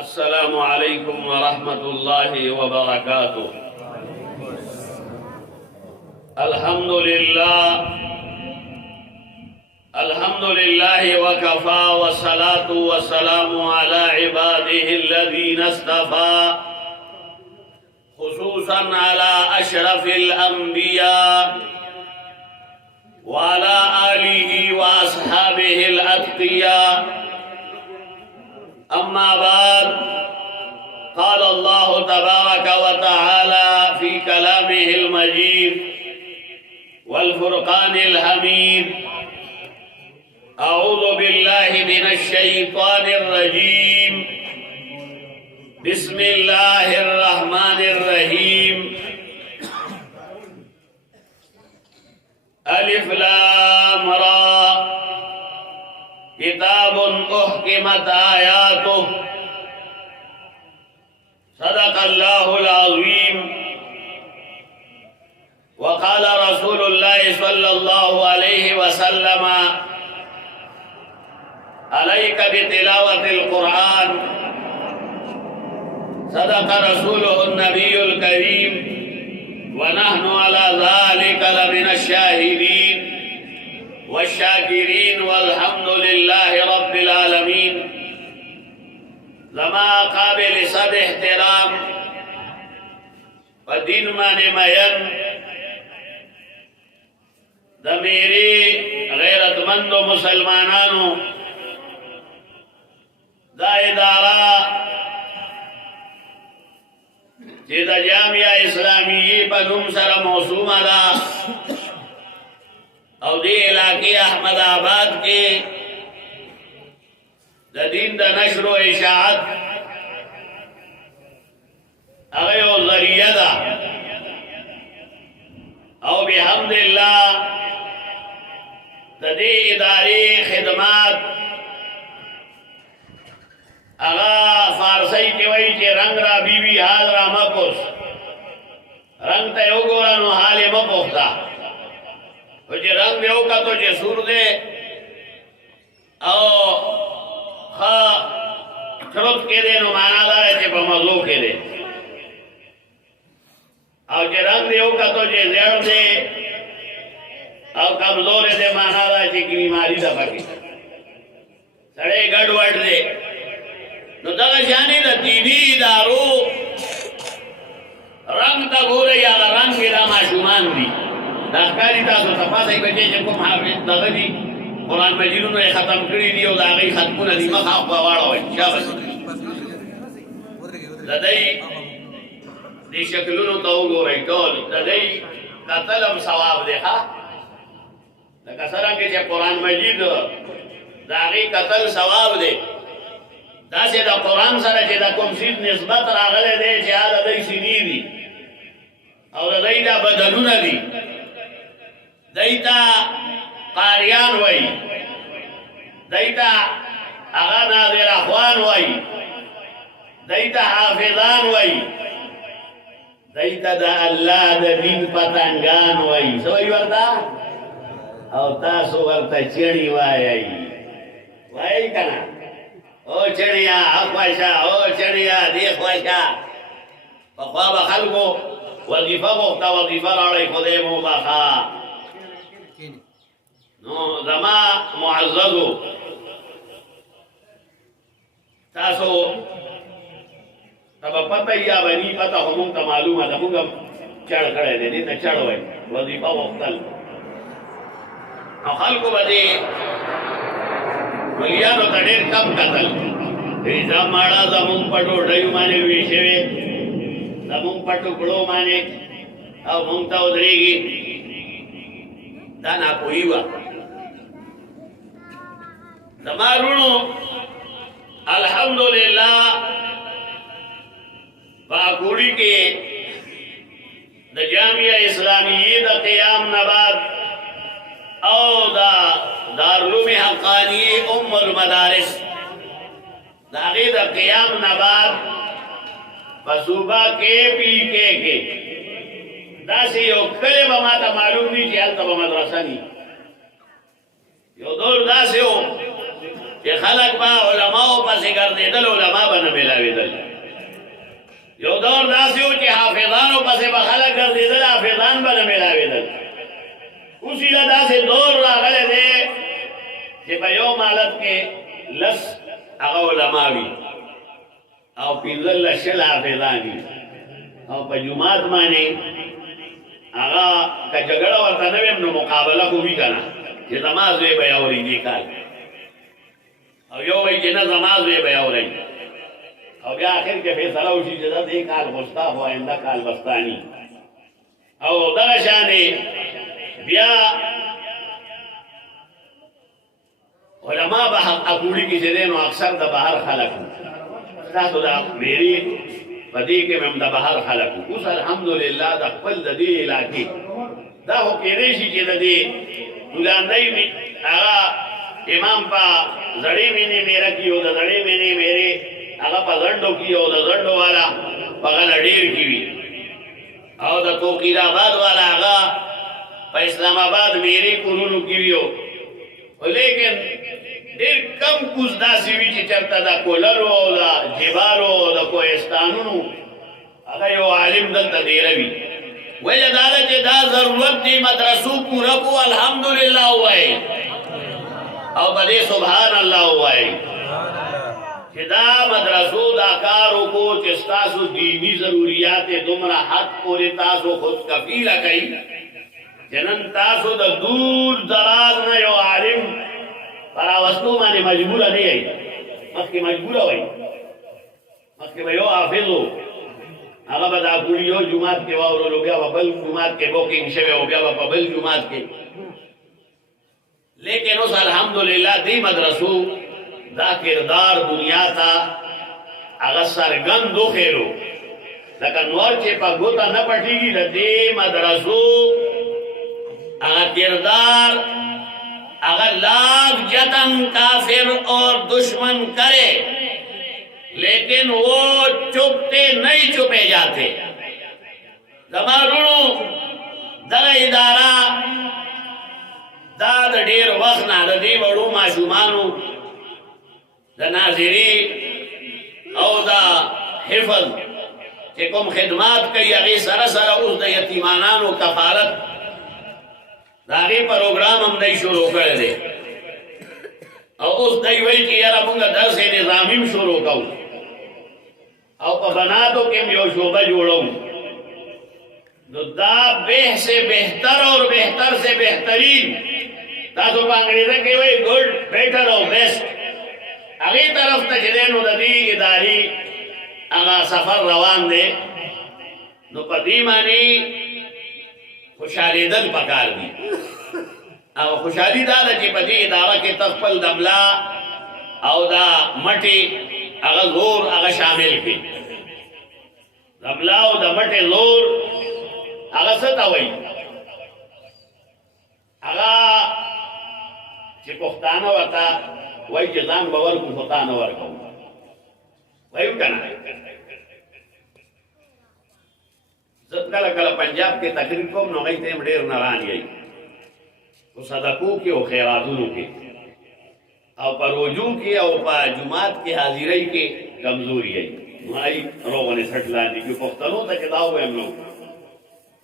السلام عليكم ورحمة الله وبركاته. الحمد لله وكفى والصلاة والسلام على عباده الذين اصطفى خصوصا على أشرف الأنبياء وعلى آله وأصحابه الأتقياء. أما بعد، قال الله تبارك وتعالى في كلامه المجيد والفرقان الحميد: أعوذ بالله من الشيطان الرجيم، بسم الله الرحمن الرحيم. ألف لام را، كتاب أحكمت آياته، صدق الله العظيم. وقال رسول الله صلى الله عليه وسلم: عليك بتلاوة القرآن. صدق رسوله النبي الكريم، ونحن على ذلك لمن الشاهدين والشاكرين، والحمد لله رب العالمين. زما قابل صد احترام و دین مانے مین دا میری غیرتمند و مسلمانانو دا ادارہ چی دا جامعہ اسلامی پا نم سر موسوم دا او دی علاقی احمد آباد کے دا دین دا نشر و اشاعت اغیو ذریعہ دا او بحمداللہ دا دی اداری خدمات اغا فارسی کی وی چی رنگ را بی بی حال را مکس رنگ تا یو گورانو حال مپوختا و چی رنگ دیو کا تو چی سور دے او چرط کے دے نو مانا دارے چی پا مغلو کے دے او چی رنگ دیو کا تو چی زیر دے او کمزور دے مانا دارے چی کی بیماری دا پکی سڑے گڑ وڑ دے نو دا شانی دا دینی ادارو رنگ تا گورے یا رنگ دا معشومان دی دا اخکاری تا سو تفاسی بچے چی کم حافظ دا دی قرآن مجیدون نے ختم کری دی او دا آگئی ختمون دی مخاق باوارا ہوئی شابس لدئی دی شکلونو تاو گو رئی تول لدئی قتلم ثواب دے خواہ لکہ سرنگی چے قرآن مجید دا آگئی قتل ثواب دے دا سے دا قرآن سره چې دا کوم سید نسبت راغلی دی چې هغه دی سینی دي او د دی دا بدلونه دي دی ته قاریان وایي دی ته هغه ناظر اخوان وایي دی ته حافظان وایي دی ته د الله د دین پتنګان وایي څه وایي ورته او تاسو ورته چړي وایي وایي که نه او چڑیا اخواشا او چڑیا دیخواشا فخواب خلقو وظیفہ بختا وظیفہ راڑی خودے مباخا نو زما معززو تاسو تبا پتہ یا بنی پتہ خمون تا معلوم ہے تمونگا چڑ کھڑے دے دیتا چڑ ہوئے وظیفہ بختل او خلقو بدے ملیانو تا دیر کم قتل ریزا ماڑا زمون پٹو ڈیو مانے ویشوے زمون پٹو کڑو مانے او مونگتا ادریگی دانا پوئیوا زمارونو الحمدللہ باکوڑی کے دا جامعہ اسلامی دا قیام نباد او دا دارالعلوم حقانی ام المدارس دا غیر قیام نباد فصوبہ کے پی کے دا سی یو کلے بما تا معلوم نہیں چی حالتا با مدرسہ نہیں یو دور دا سی ہو چې خلک به علماو پسې ګرځېدل علما به نه میلاوېدل یو دور داسې و چې حافظانو پسې به خلک ګرځېدل حافظان به نه میلاوېدل اوس یې داسې دور راغلی دی چې په یو مالت کې لس هغه علما وي او پنځلس شل حافظان وي او په جومات باندې هغه که جګړه ورته نه ویم نو مقابله خو وي که نه چې زما زوی به یې اوري دې کال او یو وایي چې نه زما زوی به یې اوري او بیا آخر کې فیصله وشي چې دا دې کال خو ستا خو آینده کال به ستا ني او دغه شانې بیا علما به اکوړي کې چې دی نو اکثر د بهر خلک وو تاسو دا میری په دې کې هم د بهر خلک وو اوس الحمدلله د خپل د دې علاقې دا خو کېدی شي چې د دې ګلانۍ هغه امام په زړې مینې میره کې او د زړې مینې میرې هغه په زنډو کې او د زنډو والا په غله ډېر کې وي او د توقیر آباد والا هغه په اسلام آباد میرې کورونو کې وي لیکن ډېر کم کوز داسې وي چې چېرته د کولرو او د جبالو او د کوهستانونو هغه یو عالم دلته ډېره وي وجه دا ده چې دا ضرورت دی مدرسو پوره کړو الحمدلله ووایئ او په دې سبحان الله ووایئ چې دا مدرسو دا کار وکړو چې ستاسو دیني ضروریات دومره حد پورې تاسو خود کفیله کوي چې نن تاسو د دور دراز نه یو عالم په راوستو باندې مجبوره نه یئ مخکې مجبوره وئ مخکې به یو حافظ و هغه به دا کړي یو جومات کې واورلو بیا به بل جومات کې بوکینګ شوی او بیا به په بل جومات کې لیکن اوس الحمدلله دې مدرسو دا کردار دنیا ته هغه څرګند وښیلو لکه نور چې په ګوته نه پټېږي د دې مدرسو هغه کردار اگر لاکھ جتن کافر اور دشمن کرے لیکن وہ چپتے نہیں چپے جاتے زمانونو دغه اداره دا د ډېر وخت نه د دې وړو ماشومانو د ناظري او د حفظ چې کوم خدمات کوي هغې سره سره اوس د یتیمانانو کفالت د هغې پروګرام هم دی شروع کړی دی او اوس دی وایي چې یاره مونږ درس نظامي هم شروع کوو او په بناتو کې هم یو شعبه جوړوو نو دا به سے بہتر اور بہتر سے بہترین تاسو په انګریزي کې وایي ګډ بیټر او بیسټ هغې طرف ته چې دی نو د دې ادارې هغه سفر روان دی نو په دې معنی خوشحالېدل پکار دي او خوشحالي دا ده چې په دې اداره کې ته خپل د ملا او دا مټې هغه زور هغه شامل کړي د ملا او د مټې زور هغه څه ته وایي هغه چې پښتانه ورته وایي چې ځان به ورکړو خو تا نه ورکوو وایو که نه زه کله کله پنجاب کې تقریر کوم نو هغوی ته هم ډېر نران یئ په صدقو کې او خیراتونو کې او په روجو کې او په جومات کې حاضرۍ کې کمزوري یئ نو هغوی روغونې سټ لاندې کړي پښتنو ته چې دا ووایم نو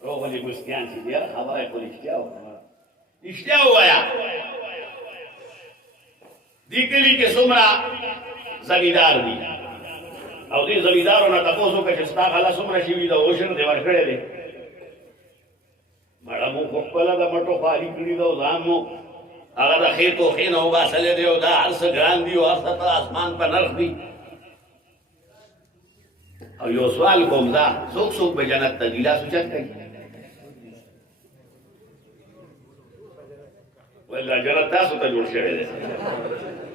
روغونې مسکیان چې یاره خبره یې خو رښتیا وکړه رښتیا ووایه دې کلي کې څومره زمیندار دي او دې زمیندارو نه تپوس وکړه چې ستا غله څومره شوي ده عشر دې ورکړی دی مړه مو خو خپله د مټو خواري کړي ده او ځان مو هغه د خېټو خې نه وباسلی دی او دا هر څه ګران دي او هر څه په اسمان په نرخ دي او یو سوال کوم دا څوک څوک به جنت ته ځي لاس اوچت کوي ویل دا جنت تاسو ته جوړ شوی دی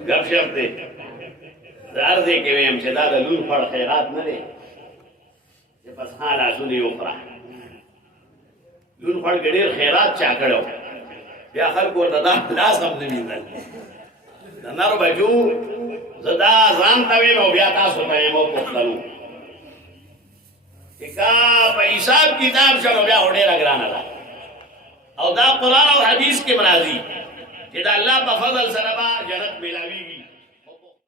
ګپ شپ دی زه هر ځای کې ویم چې دا د لور پړ خیرات نه دی چې بس ها لاسونه یې وخوره لور پړ کې ډېر خیرات چا کړی بیا خلکو ورته دا لاس هم نه وینځل د نرو بچو زه دا ځان ته ویم او بیا تاسو ته یم او پوښتنو چې کا په حساب کتاب شنو بیا خو ډېره ګرانه ده او دا قرآن او حدیث کې راځي چې د الله په فضل سره به جنت میلاویږي